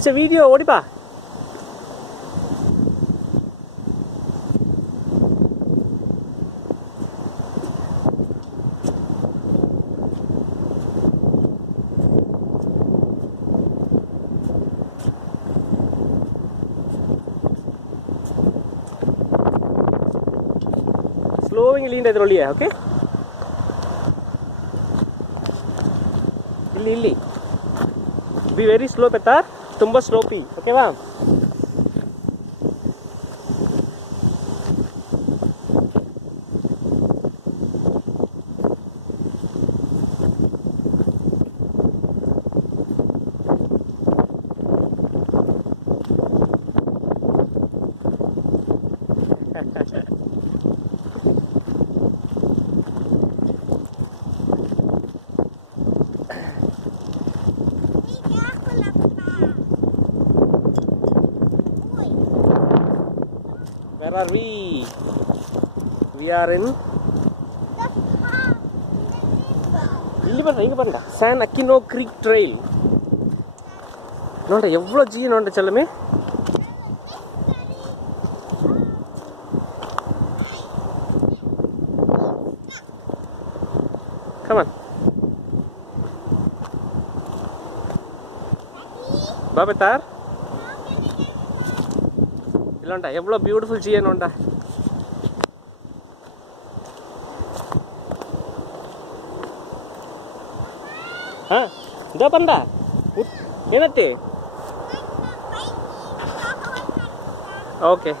It's a video ഓടിപ്പാ. Slowing lean the trolley, okay? Illi. Be very slow, Petar. Tumba sloppy, okay, ma'am? Where are we? We are in San Aquino Creek Trail. ನೋಡ್ರಿ ಎவ்வளೋ ಜೀ ನೋಡ್ರಿ ಚಲಮೆ. Come on. ಬಾ ಬೆತಾರ್. ಇಲ್ಲೊಂಟ ಎவ்வளோ beautiful ji ಏನೋಂಟ. ಹಾಂ ಇದ ಬಂದ ಏನತ್ತಿ. Okay